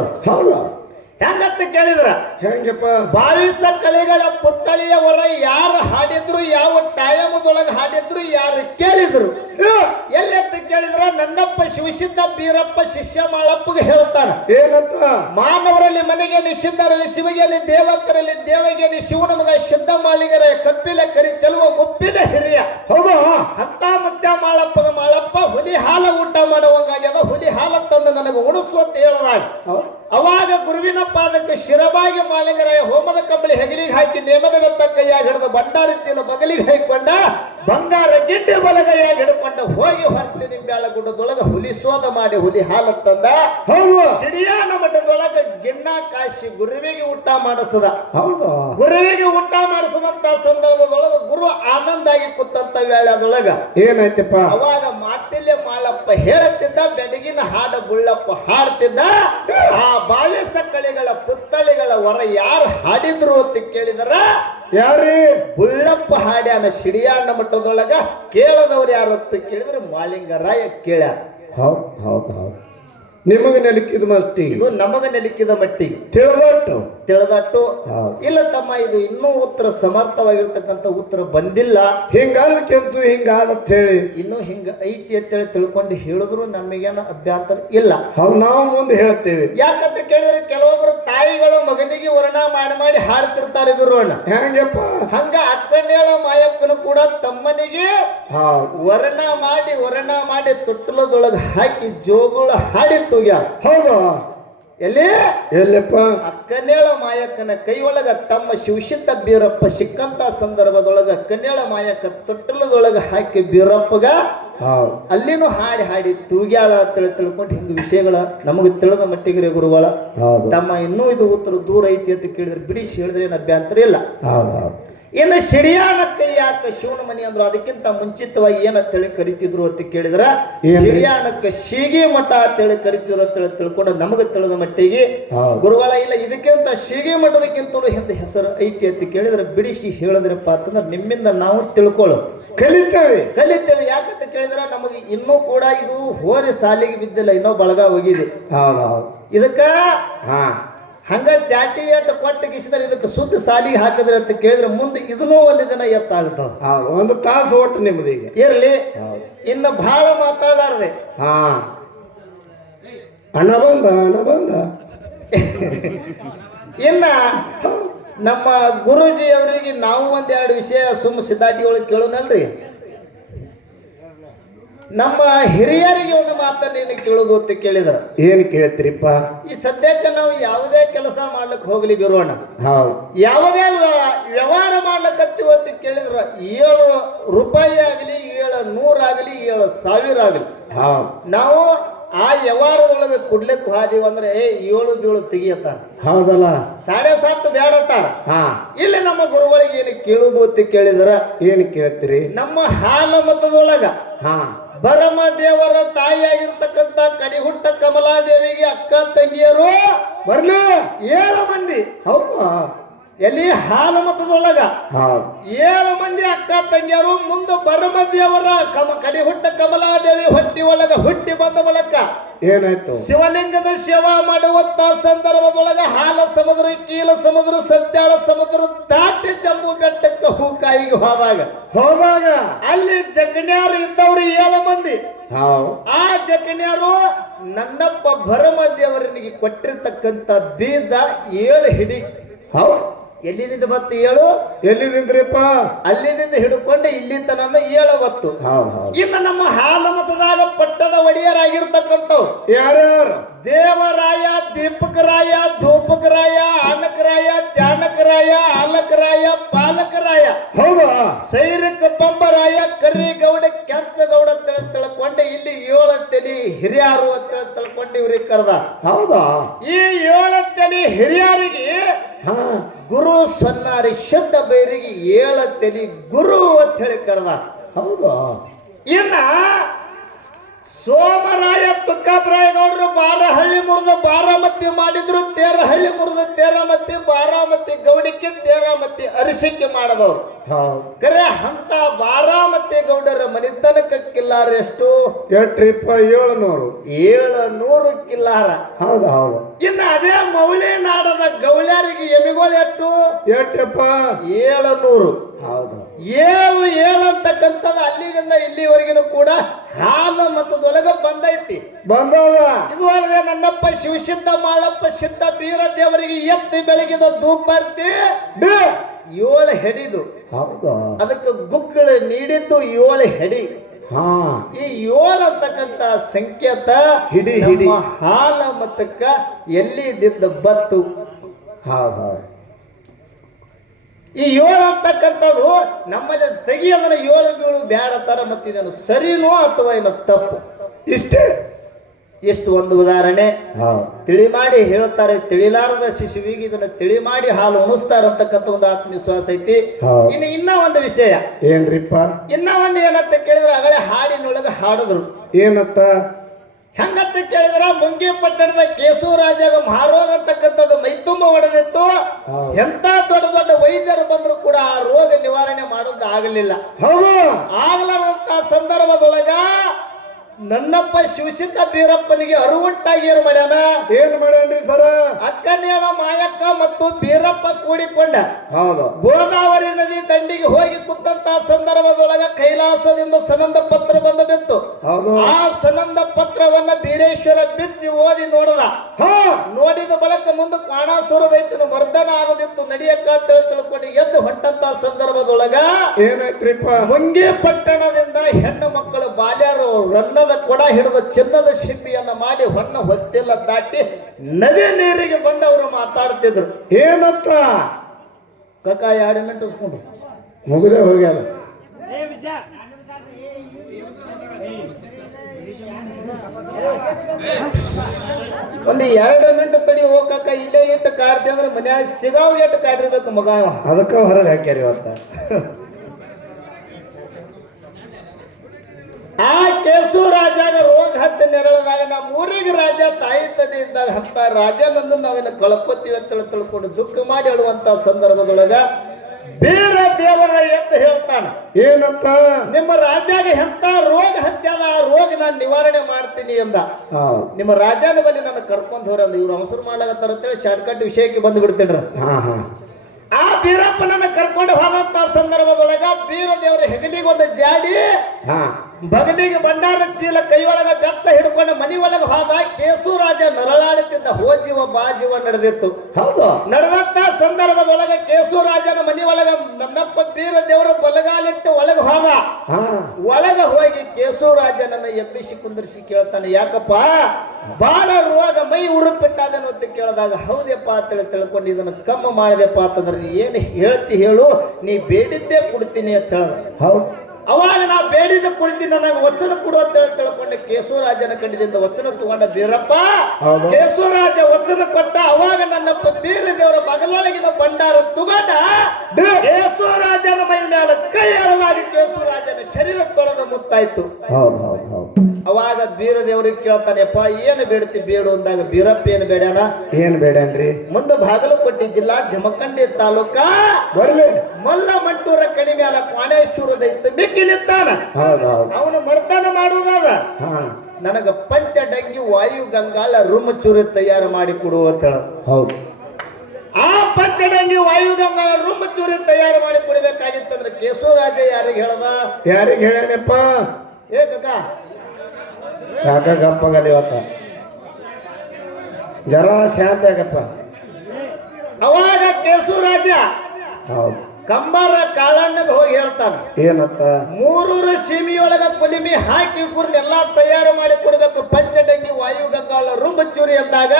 ಹೆಂಗಂತ ಕೇಳಿದ್ರ ಹೆಂಗಪ್ಪ? 22 ಕಳಿಗಳ ಪುತ್ಥಳಿಯವರ ಯಾರು ಹಾಡಿದ್ರು, ಯಾವ ಟೈಮದೊಳಗೆ ಹಾಡಿದ್ರು, ಯಾರು ಕೇಳಿದ್ರು? ಎಲ್ಲಿ ಅಂತ ಕೇಳಿದ್ರ ನನ್ನಪ್ಪ ಶಿವಸಿದ್ಧ ಬೀರಪ್ಪ ಶಿಷ್ಯ ಮಾಳಪ್ಪಗೆ ಹೇಳ್ತಾನ. ಏನಂತ? ಮಾನವರಲ್ಲಿ ಮನೆಗೆ ಸಿದ್ಧರಲ್ಲಿ ಶಿವಗೇನಿ, ದೇವತರಲ್ಲಿ ದೇವಗೇನಿ, ಶಿವನ ಮಗ ಸಿದ್ಧ ಮಾಳಿಗರ ಕಪ್ಪಿಲೆ ಕರಿ ಚೆಲುವ ಮುಪ್ಪಿಲ ಹಿರಿಯ. ಹೌದಾ? ಅಂತ ಮುತ್ಯ ಮಾಳಪ್ಪಗ ಮಾಳಪ್ಪ ಹುಲಿ ಹಾಲ ಊಟ ಮಾಡುವಂಗಾಗ್ಯದ, ಹುಲಿ ಹಾಲ ತಂದು ನನಗೆ ಉಣಿಸು ಅಂತ ಹೇಳದಾಗ ಅವಾಗ ಗುರುವಿನ ಪಾದಕ್ಕೆ ಶಿರಬಾಗಿ ಮಾಳಿಗರಾಯ ಹೋಮದ ಕಂಬಳಿ ಹೆಗಲಿಗೆ ಹಾಕಿ ನೇಮದ ಬೆತ್ತ ಕೈಯಾಗಿ ಹಿಡಿದು ಭಂಡಾರಿ ಚೀಲ ಬಗಲಿಗೆ ಹಾಕಿಕೊಂಡ ಬಂಗಾರ ಗಿಡ್ಡೆ ಬಲಗೈಯಾಗಿ ಹಿಡ್ಕೊಂಡ ಹೋಗಿ ಹೊರತಿ ನಿಂಬ್ಯಾಳ ಗುಡ್ಡದೊಳಗ ಹುಲಿ ಶೋಧ ಮಾಡಿ ಹುಲಿ ಹಾಲು ತಂದ. ಹೌದು ಸಿಡಿಯಾನ ಮಠದೊಳಗ ಗಿಣ್ಣ ಕಾಶಿ ಗುರುವಿಗೆ ಊಟ ಮಾಡಿಸದ. ಹೌದು ಗುರುವಿಗೆ ಊಟ ಮಾಡಿಸದಂತ ಸಂದರ್ಭದೊಳಗ ಗುರು ಆನಂದಾಗಿ ಕೂತಂತ ವೇಳೆದೊಳಗ ಏನಾಯ್ತಪ್ಪ? ಅವಾಗ ಮಾತಿಲ್ಯ ಮಾಳಪ್ಪ ಹೇಳುತ್ತಿದ್ದ, ಬೆಡಗಿನ ಹಾಡ ಬುಳ್ಳಪ್ಪ ಹಾಡ್ತಿದ್ದ. ಆ ಬಾವಿ ಸಕ್ಕಳಿಗಳ ಪುತ್ತಳಿಗಳ ಹೊರ ಯಾರು ಹಾಡಿದ್ರು ಅಂತ ಕೇಳಿದರ ಯಾರೀ? ಬುಳ್ಳಪ್ಪ ಹಾಡ್ಯಾನ ಸಿಡಿಯಾನ ಮಠದೊಳಗ. ಕೇಳದವ್ರು ಯಾರು ಅಂತ ಕೇಳಿದ್ರೆ ಮಾಳಿಂಗರಾಯ ಕೇಳ್ಯಾರ. ಹೌದು ಹೌದು ಹೌದು. ನಿಮಗೆ ನೆಲಕ್ಕಿದ ಮಟ್ಟಿಗೆ, ಇದು ನಮಗ ನೆಲಕ್ಕಿದ ಮಟ್ಟಿಗೆ ತಿಳಿದಟ್ಟು ಇಲ್ಲ ತಮ್ಮ, ಇದು ಇನ್ನೂ ಉತ್ತರ ಸಮರ್ಥವಾಗಿರ್ತಕ್ಕಂಥ ಉತ್ತರ ಬಂದಿಲ್ಲ. ಹಿಂಗಾದ ಕೆಲ್ಸ ಹಿಂಗಾದತ್ ಹೇಳಿ ಇನ್ನು ಹಿಂಗ ಐತಿ ಅಂತೇಳಿ ತಿಳ್ಕೊಂಡು ಹೇಳಿದ್ರು ನಮಗೇನು ಅಭ್ಯಂತರ ಇಲ್ಲ. ಹೌದು, ನಾವು ಮುಂದೆ ಹೇಳ್ತೇವೆ. ಯಾಕಂತ ಕೇಳಿದ್ರೆ ಕೆಲವೊಬ್ರು ತಾಯಿಗಳು ಮಗನಿಗೆ ವರ್ಣ ಮಾಡಿ ಹಾಡ್ತಿರ್ತಾರೆ ಗುರುವಣ್ಣ. ಹೆಂಗಪ್ಪ? ಹಂಗ ಅಕ್ಕನೇಳ ಮಾಯಕ್ಕನು ಕೂಡ ತಮ್ಮನಿಗೆ ವರ್ಣ ಮಾಡಿ ತೊಟ್ಟಲದೊಳಗ ಹಾಕಿ ಜೋಗುಳ ಹಾಡಿ ತೂಗ್ಯಾಳ. ಹೌದು. ಎಲ್ಲಿ? ಎಲ್ಲಪ್ಪ? ಅಕ್ಕನೇಳ ಮಾಯಕ್ಕನ ಕೈ ಒಳಗ ತಮ್ಮ ಶಿವಸಿದ್ಧ ಬೀರಪ್ಪ ಸಿಕ್ಕಂತ ಸಂದರ್ಭದೊಳಗ ಅಕ್ಕನೇಳ ಮಾಯಕ್ಕ ತೊಟ್ಟಲದೊಳಗ ಹಾಕಿ ಬೀರಪ್ಪಗ ಅಲ್ಲಿನೂ ಹಾಡಿ ತೂಗ್ಯಾಳ ಅಂತ ತಿಳ್ಕೊಂಡು ಹಿಂಗ ವಿಷಯಗಳ ನಮಗೆ ತಿಳಿದ ಮಟ್ಟಿಗೆ ಗುರುಗಳ. ತಮ್ಮ ಇನ್ನೂ ಇದು ಉತ್ತರ ದೂರ ಐತಿ ಅಂತ ಕೇಳಿದ್ರೆ ಬಿಡಿಸಿ ಹೇಳಿದ್ರೆ ಏನು ಅಭ್ಯಂತರ ಇಲ್ಲ. ಇನ್ನು ಸಿಡಿಯಾಣಕ್ಕೆ ಯಾಕೆ ಶಿವನ ಮನಿ ಅಂದ್ರು ಅದಕ್ಕಿಂತ ಮುಂಚಿತವಾಗಿ ಏನಂತೇಳಿ ಕರಿತಿದ್ರು ಅಂತ ಕೇಳಿದ್ರ ಸಿಡಿಯಾಣಕ್ಕೆ ಶೀಗಿ ಮಠ ಅಂತೇಳಿ ಕರಿತಿದ್ರು ಅಂತ ತಿಳ್ಕೊಂಡು ನಮಗೆ ತಿಳಿದ ಮಟ್ಟಿಗೆ ಗುರುಗಳ ಇಲ್ಲ ಇದಕ್ಕಿಂತ ಶೀಗಿ ಮಠದಕ್ಕಿಂತಲೂ ಹಿಂದೆ ಹೆಸರು ಐತಿ ಅಂತ ಕೇಳಿದ್ರೆ ಬಿಡಿಸಿ ಹೇಳಿದ್ರಪ್ಪ ಅಂತಂದ್ರೆ ನಿಮ್ಮಿಂದ ನಾವು ಕಲಿತೇವೆ. ಯಾಕಂತ ಕೇಳಿದ್ರೆ ನಮಗೆ ಇನ್ನೂ ಕೂಡ ಇದು ಹೋರಿ ಸಾಲಿಗೆ ಬಿದ್ದಿಲ್ಲ, ಇನ್ನೂ ಬಳಗ ಹೋಗಿದೆ. ಇದಕ್ಕ ಹಂಗ ಚಾಟಿ ಅಂತ ಕೊಟ್ಟ ಕಿಸಿದ್ರೆ ಇದಕ್ಕೆ ಸುದ್ದಿ ಸಾಲಿಗೆ ಹಾಕಿದ್ರೆ ಅಂತ ಕೇಳಿದ್ರೆ ಮುಂದೆ ಇದನ್ನೂ ಒಂದು ದಿನ ಎತ್ತಾಗ್ತದೆ. ಒಂದು ತಾಸು ಒಟ್ಟು ನಿಮ್ದೀಗ ಇರ್ಲಿ. ಇನ್ನು ಬಹಳ ಮಾತಾಡಾರ್ದೆ ಅಣ್ಣ ಬಂದ ಇನ್ನ ನಮ್ಮ ಗುರೂಜಿ ಅವರಿಗೆ ನಾವು ಒಂದೆರಡು ವಿಷಯ ಸಿದ್ಧಾಟಿ ಒಳಗೆ ಕೇಳೋನಲ್ರಿ. ನಮ್ಮ ಹಿರಿಯರಿಗೆ ಒಂದು ಮಾತನ್ನ ನೀನು ಕೇಳೋದು ಅಂತ ಕೇಳಿದ್ರ ಏನ್ ಕೇಳ್ತೀರಿಪ್ಪ? ಈ ಸದ್ಯಕ್ಕೆ ನಾವು ಯಾವುದೇ ಕೆಲಸ ಮಾಡ್ಲಿಕ್ಕೆ ಹೋಗ್ಲಿ ಬಿರೋಣ, ಯಾವುದೇ ವ್ಯವಹಾರ ಮಾಡ್ಲಕ್ಕತ್ತೀವಿ ಅಂತ ಕೇಳಿದ್ರ 7 ರೂಪಾಯಿ ಆಗಲಿ 700 ಆಗಲಿ 7,000 ಆಗಲಿ ನಾವು ಆ ವ್ಯವಹಾರದೊಳಗೆ ಕೊಡ್ಲಿಕ್ಕೆ ಹೋದಿವಿ ಅಂದ್ರೆ 7 ಬೀಳು ತೆಗಿಯತ್ತಾರ. ಹೌದಲ್ಲ? 7.5 ಬೇಡತ್ತಾರ. ಇಲ್ಲಿ ನಮ್ಮ ಗುರುಗಳಿಗೆ ಏನು ಕೇಳುದು ಅಂತ ಕೇಳಿದ್ರ ಏನ್ ಕೇಳ್ತೀರಿ? ನಮ್ಮ ಹಾಲ ಮತದೊಳಗ ಭರಮ ದೇವರ ತಾಯಿಯಾಗಿರ್ತಕ್ಕಂಥ ಕಡಿಹುಟ್ಟ ಕಮಲಾದೇವಿಗೆ ಅಕ್ಕ ತಂಗಿಯರು ಬರ್ಲಿ 7 ಮಂದಿ. ಹೌದಾ? ಎಲ್ಲಿ? ಹಾಲ ಮತದೊಳಗ 7 ಮಂದಿ ಅಕ್ಕ ತಂಗಿಯರು. ಮುಂದೆ ಭರಮ ದೇವರ ಕಡಿಹುಟ್ಟ ಕಮಲಾದೇವಿ ಹೊಟ್ಟಿ ಒಳಗ ಹುಟ್ಟಿ ಬಂದ ಮೂಲಕ ಏನಾಯ್ತು? ಶಿವಲಿಂಗದ ಸೇವಾ ಮಾಡುವಂತ ಸಂದರ್ಭದೊಳಗ ಹಾಲ ಸಮುದ್ರ, ಕೀಲ ಸಮುದ್ರ, ಸತ್ಯಾಳ ಸಮುದ್ರ ದಾಟಿ ಜಂಬೂ ಬೆಟ್ಟಕ್ಕೆ ಹೂಕಾಯಿಗೆ ಹೋದಾಗ ಅಲ್ಲಿ ಜಗಣ್ಯಾರು ಇದ್ದವ್ರು 7 ಮಂದಿ. ಆ ಜಗಣ್ಯಾರು ನನ್ನಪ್ಪ ಭರಮ ದೇವರನಿಗೆ ಕೊಟ್ಟಿರ್ತಕ್ಕಂಥ ಬೀಜ 7 ಹಿಡಿ. ಎಲ್ಲಿಂದ ಬತ್ತು 7? ಎಲ್ಲಿದಿಂದ್ರಿಪ್ಪ? ಅಲ್ಲಿಂದ ಹಿಡ್ಕೊಂಡು ಇಲ್ಲಿ ತನಕ 7 ಬತ್ತು. ಇನ್ನು ನಮ್ಮ ಹಾಲ ಮತದಾಗ ಪಟ್ಟದ ಒಡೆಯರಾಗಿರ್ತಕ್ಕಂಥವ್ರು ಯಾರ್ಯಾರು? ದೇವರಾಯ, ದೀಪಕರಾಯ, ಧೂಪಕರಾಯ, ಆನಕರಾಯ, ಚಾಣಕರಾಯ, ಆಲಕರಾಯ, ಪಾಲಕರಾಯ, ಹೌದಾ? ಸೈರಿಕ ಪಂಬರಾಯ, ಕರಿಗೌಡ, ಕೆಂಚಗೌಡ ತಿಳ್ಕೊಂಡೆ ಇಲ್ಲಿ 7 ತಲಿ ಹಿರಿಯಾರು ಅಂತ ತಿಳ್ಕೊಂಡು ಇವ್ರಿಗೆ ಕರೆದ. ಹೌದಾ? ಈ 7 ತಲಿ ಹಿರಿಯರಿಗೆ ಗುರು ಸೊನ್ನಾರಿ ಶುದ್ಧ ಬೈರಿಗೆ 7 ತಲಿ ಗುರು ಅಂತ ಹೇಳಿ ಕರೆದ. ಹೌದಾ? ಇನ್ನ ಸೋಮರಾಯ ತುಕ್ಕಪ್ರಾಯಗೌಡರು ಬಾರಹಳ್ಳಿ ಮುರಿದು ಬಾರಾಮತಿ ಮಾಡಿದ್ರು, ತೇರಹಳ್ಳಿ ಮುರಿದು ತೇರಾಮತಿ, ಬಾರಾಮತಿ ಗೌಡಿಕೆ, ತೇರಾಮತಿ ಅರಿಸಿಕೆ ಮಾಡಿದವರು. ಕರೆ ಅಂತ ಬಾರಾಮತಿ ಗೌಡರ ಮನಿತನಕ ಕಿಲ್ಲಾರ ಎಷ್ಟು? 700 ಕಿಲ್ಲಾರ. ಹೌದಾ? ಹೌದು. ಇನ್ನು ಅದೇ ಮೌಳಿ ನಾಡದ ಗೌಳ್ಯಾರಿಗೆ ಎಮಿಗಳು ಎಷ್ಟು? 700. ಹೌದು. 7 ಅಂತಕ್ಕಂಥದ್ದು ಅಲ್ಲಿಂದ ಇಲ್ಲಿವರೆಗಿನ ಕೂಡ ಹಾಲ ಮತದೊಳಗ ಬಂದೈತಿ. ಇದು ಅಲ್ಲದೆ ನನ್ನಪ್ಪ ಶಿವಸಿದ್ಧ ಮಾಳಪ್ಪ ಸಿದ್ಧ ಬೀರ ದೇವರಿಗೆ ಎತ್ತಿ ಬೆಳಗಿದ ಧೂಪಾರ್ತಿ 7 ಹೆಡಿದು. ಅದಕ್ಕೆ ಗುಕ್ಕಳು ನೀಡಿದ್ದು 7 ಹೆಡಿ. ಹಾ ಈ 7 ಅಂತಕ್ಕಂತ ಸಂಕೇತ ಹಿಡಿ. ನಮ್ಮ ಹಾಲ ಮತಕ್ಕ ಎಲ್ಲಿ ಇದ್ದಿದ್ದ ಬತ್ತು. ಹೌದು ಈ 7 ಅಂತಕ್ಕಂಥದ್ದು ನಮ್ಮಲ್ಲಿ ತೆಗಿಯೋದನ್ನ 7 ಬೀಳು ಬ್ಯಾಡತಾರ. ಮತ್ತು ಇದನ್ನು ಸರಿನೋ ಅಥವಾ ಏನು ತಪ್ಪು, ಇಷ್ಟೇ. ಎಷ್ಟು ಒಂದು ಉದಾಹರಣೆ ತಿಳಿ ಮಾಡಿ ಹೇಳ್ತಾರೆ. ತಿಳಿಲಾರದ ಶಿಶುವಿಗೆ ಇದನ್ನ ತಿಳಿ ಮಾಡಿ ಹಾಲು ಉಣಿಸ್ತಾರ ಅಂತಕ್ಕಂಥ ಒಂದು ಆತ್ಮವಿಶ್ವಾಸ ಐತಿ. ಇನ್ನ ಒಂದು ವಿಷಯ ಏನ್ರಿಪ್ಪ? ಇನ್ನ ಒಂದು ಏನಂತ ಕೇಳಿದ್ರೆ ಅಗಳೇ ಹಾಡಿನೊಳಗೆ ಹಾಡಿದ್ರು. ಏನತ್ತ? ಹೆಂಗಂತ ಕೇಳಿದ್ರ ಮುಂಗಿ ಪಟ್ಟಣದ ಕೇಶವರಾಜಾಗ ಮಾರೋಗ ಅಂತಕ್ಕಂಥದ್ದು ಮೈತುಂಬ ಹೊಡೆದಿತ್ತು. ಎಂತ ದೊಡ್ಡ ದೊಡ್ಡ ವೈದ್ಯರು ಬಂದ್ರು ಕೂಡ ಆ ರೋಗ ನಿವಾರಣೆ ಮಾಡೋದು ಆಗಲಿಲ್ಲ. ಆಗಲಾರಂತ ಸಂದರ್ಭದೊಳಗ ನನ್ನಪ್ಪ ಶಿವಸಿದ್ಧ ಬೀರಪ್ಪನಿಗೆ ಅರುವುಂಟಾಗಿ ಏನು ಮಾಡ್ಯಾನ? ಏನ್ ಮಾಡ್ಯಾನ್ರಿ ಸರ? ಅಕ್ಕನೇಳ ಮಾಯಕ್ಕ ಮತ್ತು ಬೀರಪ್ಪ ಕೂಡಿಕೊಂಡ ಹೌದು ಗೋದಾವರಿ ನದಿ ದಂಡಿಗೆ ಹೋಗಿ ಕೂತಂತ ಸಂದರ್ಭದೊಳಗ ಕೈಲಾಸದಿಂದ ಸನಂದ ಪತ್ರ ಬಂದು ಬಿತ್ತು. ಆ ಸನಂದ ಪತ್ರವನ್ನ ಬೀರೇಶ್ವರ ಬಿಚ್ಚಿ ಓದಿ ನೋಡದ. ನೋಡಿದ ಬಳಿಕ ಮುಂದೆ ಕ್ವಾಣಾಸುರದೈತನು ಮರ್ದನ ಆಗೋದಿತ್ತು. ನಡಿಯಕ್ಕ ತಿಳ್ಕೊಂಡು ಎದ್ದು ಹೊಂಟಂತ ಸಂದರ್ಭದೊಳಗ ಏನಾಯ್ತ್ರಿಪ್ಪ? ಮುಂಗಿ ಪಟ್ಟಣದಿಂದ ಹೆಣ್ಣು ಮಕ್ಕಳು ಬಾಲ್ಯರು ರನ್ನದ ಕೊಡ ಹಿಡಿದು ಚಿನ್ನದ ಶಿಪ್ಪಿಯನ್ನ ಮಾಡಿ ಹೊನ್ನ ಹೊಸ್ತಿಲ್ಲ ದಾಟಿ ನದಿ ನೀರಿಗೆ ಬಂದವರು ಮಾತಾಡ್ತಿದ್ರು. ಏನತ್ತ? ಕಕ್ಕ 2 ಮಿನಿಟ್ ಉಸ್ಕೊಂಡು ಮುಗಿದೇ ಹೋಗ್ಯಾರ. ಒಂದು 2 ಮಿನಿಟ್ ತಡಿ ಹೋಗಕ್ಕ. ಇಲ್ಲೇ ಇಟ್ಟು ಕಾಡ್ತಿ ಅಂದ್ರೆ ಮನ್ಯಾಗ ಸಿಗಾವ್ ಎಟ್ಟು ಕಾಡಿರ್ಬೇಕು ಮಗ. ಅದಕ್ಕ ಹೊರಗೆ ಹಾಕ್ಯಾರ ಇವತ್ತ. ಆ ಕೇಶವರಾಜಾಗ ರೋಗ ಹತ್ತಿ ನೆರಳದಾಗ ನಮ್ಮ ಊರಿಗೆ ರಾಜ ತಾಯಿ ತದೆ ಇದ್ದಾಗ ಅಂತ ರಾಜನಂದು ನಾವಿನ್ನು ಕಳ್ಕೊತೀವಿ ಅಂತ ತಿಳ್ಕೊಂಡು ದುಃಖ ಮಾಡಿ ಹೇಳುವಂತ ಸಂದರ್ಭದೊಳಗ ಬೀರ ದೇವರ ಎದ್ದು ಹೇಳ್ತಾನ. ಏನಂತ? ನಿಮ್ಮ ರಾಜಾಗ ಎಂತ ರೋಗ ಹತ್ಯಾದ, ಆ ರೋಗ ನಾನು ನಿವಾರಣೆ ಮಾಡ್ತೀನಿ ಎಂದ. ನಿಮ್ಮ ರಾಜನ ಬಳಿ ನನ್ನ ಕರ್ಕೊಂಡ್ ಹೋರಂದ. ಇವ್ರು ಅವಸರ ಮಾಡ್ಲಾಗತ್ತಾರ ಅಂತೇಳಿ ಶಾರ್ಟ್ಕಟ್ ವಿಷಯಕ್ಕೆ ಬಂದು ಬಿಡ್ತೇನ್ರ. ಆ ಬೀರಪ್ಪನನ್ನ ಕರ್ಕೊಂಡು ಹೋದಂತ ಸಂದರ್ಭದೊಳಗ ಬೀರ ದೇವರ ಹೆಗಲಿಗೆ ಒಂದು ಜಾಡಿ, ಬಗಲಿಗೆ ಭಂಡಾರ ಚೀಲ, ಕೈಯೊಳಗ ಬೆತ್ತ ಹಿಡ್ಕೊಂಡು ಮನಿ ಒಳಗೆ ಹೋದ. ಕೇಶವರಾಜ ನರಳಾಡುತ್ತಿದ್ದ. ಹೋಜೀವ ಬಾಜೀವ ನಡೆದಿತ್ತು. ಹೌದು. ನಡೆದಂತ ಸಂದರ್ಭದೊಳಗೆ ಕೇಶವರಾಜನ ಮನಿ ಒಳಗ ನನ್ನಪ್ಪ ಬೀರ ದೇವರು ಬಲಗಾಲಿಟ್ಟು ಒಳಗೆ ಹೋದ. ಒಳಗೆ ಹೋಗಿ ಕೇಶವರಾಜನನ್ನ ಎಬ್ಬಿಸಿ ಕುಂದರ್ಸಿ ಕೇಳ್ತಾನೆ, ಯಾಕಪ್ಪ ಬಾಳ ರೋಗ ಮೈ ಉರುಪಿಟ್ಟಾದನು ಅಂತ ಕೇಳಿದಾಗ, ಹೌದಪ್ಪ ಅಂತ ತಿಳ್ಕೊಂಡು ಇದನ್ನು ಕಮ್ಮ ಮಾಡಿದೆಪ್ಪ ಅಂತಂದ್ರೆ ಏನು ಹೇಳ್ತಿ ಹೇಳು, ನೀ ಬೇಡಿದ್ದೇ ಕೊಡ್ತೀನಿ ಅಂತ ಹೇಳ್ದ. ಅವಾಗ ನಾ ಬೇಡಿದ ಕುಳಿತೀನಿ, ನನಗೆ ವಚನ ಕೊಡು ಅಂತ ತಿಳ್ಕೊಂಡೆ. ಕೇಶವರಾಜನ ಕಂಡಿದ್ದ ವಚನ ತಗೊಂಡ ಬೀರಪ್ಪ. ಕೇಶವರಾಜ ವಚನ ಕೊಟ್ಟ. ಅವಾಗ ನನ್ನಪ್ಪ ಬೀರ ದೇವರ ಮಗಲೊಳಗಿನ ಭಂಡಾರ ತಗೊಂಡ ಕೇಶವರಾಜನ ಮೈ ಮೇಲೆ ಕೈ ಎಳಲಾಗಿ ಕೇಶವರಾಜನ ಶರೀರ ತೊಳೆದ ಮುತ್ತಾಯ್ತು. ಅವಾಗ ಬೀರ ದೇವ್ರಿಗೆ ಕೇಳ್ತಾನೆಪ್ಪ, ಏನು ಬೇಡ್ತಿ ಬೇಡು ಅಂದಾಗ ಬೀರಪ್ಪ ಏನು ಬೇಡ್ಯಾನ? ಏನ್ ಬೇಡನ್ರಿ? ಮುಂದೆ ಬಾಗಲಕೋಟೆ ಜಿಲ್ಲಾ ಜಮಖಂಡಿ ತಾಲೂಕ ಮಲ್ಲ ಮಂಟೂರ ಕಡಿ ಮ್ಯಾಲ ಕ್ವಾಣೇಶ್ವರದೈತ ಮಿಕ್ಕಿ ನಿಂತಾನ. ಅವನು ಮರ್ತಾನ ಮಾಡುವುದಾದ ನನಗ ಪಂಚಡಂಗಿ ವಾಯು ಗಂಗಾಳ ರುಮಚೂರಿ ತಯಾರು ಮಾಡಿ ಕೊಡು ಅಂತ ಹೇಳ. ಆ ಪಂಚಡಂಗಿ ವಾಯು ಗಂಗಾಳ ರುಮಚೂರಿ ತಯಾರು ಮಾಡಿ ಕೊಡ್ಬೇಕಾಗಿತ್ತಂದ್ರೆ ಕೇಶವರಾಜ ಯಾರಿಗೆ ಹೇಳದ? ಯಾರಿಗೆ ಹೇಳನಪ್ಪ? ಏ ಕಕ್ಕ ಯಾಕ ಗಪ್ಪಗಲಿ ಇವತ್ತ ಜರ ಶಾಂತ ಆಗಪ್ಪ. ಅವಾಗ ಕೇಶವರಾಜ ಕಂಬಾರ ಕಾಳಣ್ಣಗೆ ಹೋಗಿ ಹೇಳ್ತಾನ, ಏನಂತ? 3 ಸೀಮಿಯೊಳಗ ಕೊಲಿಮಿ ಹಾಕಿ ಕುರ್ನೆಲ್ಲಾ ತಯಾರು ಮಾಡಿ ಕೊಡ್ಬೇಕು. ಪಂಚಡಂಗಿ ವಾಯು ಗಂಗಾಳ ರುಂಬಚೂರಿ ಅಂದಾಗ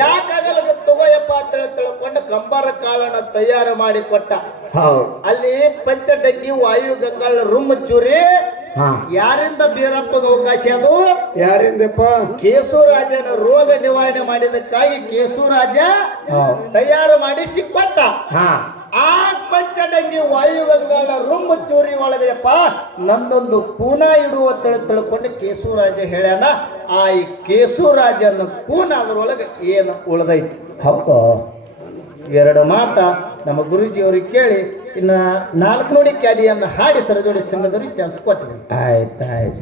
ಯಾಕಾಗಲ್ಲ ತಗೋಯಪ್ಪ ಅಂತ ತಿಳ್ಕೊಂಡು ಕಂಬಾರ ಕಾಳಣ್ಣ ತಯಾರು ಮಾಡಿ ಕೊಟ್ಟ. ಅಲ್ಲಿ ಪಂಚಡಂಗಿ ವಾಯು ಗಂಗಾಳ ರುಂಬಚೂರಿ ಯಾರಿಂದ ಬೀರಪ್ಪಗೆ ಅವಕಾಶ? ಅದು ಯಾರಿಂದಪ್ಪ? ಕೇಶವರಾಜನ ರೋಗ ನಿವಾರಣೆ ಮಾಡಿದಕ್ಕಾಗಿ ಕೇಶವರಾಜ ತಯಾರು ಮಾಡಿ ಸಿಕ್ಕೊಟ್ಟ. ಆ ಪಂಚಡಂಗಿ ವಾಯು ಗಂಗಾಳ ರುಂಬಚೂರಿ ಒಳಗಪ್ಪ ನಂದೊಂದು ಕೂನ ಇಡುವ ತಿಳ್ಕೊಂಡು ಕೇಶವರಾಜ ಹೇಳ್ಯಾನ. ಆ ಕೇಶವರಾಜನ ಕೂನ ಅದರೊಳಗೆ ಏನು ಉಳ್ದೈತಿ? ಹೌದು. 2 ಮಾತ ನಮ್ಮ ಗುರುಜಿಯವ್ರಿಗೆ ಕೇಳಿ ಇನ್ನ 4 ನುಡಿ ಕ್ಯಾಡಿಯನ್ನು ಹಾಡಿ ಸರಜೋಡಿ ಸಂಘದವ್ರಿಗೆ ಚಾನ್ಸ್ ಕೊಟ್ಟಿದ್ದೀನಿ. ಆಯ್ತು.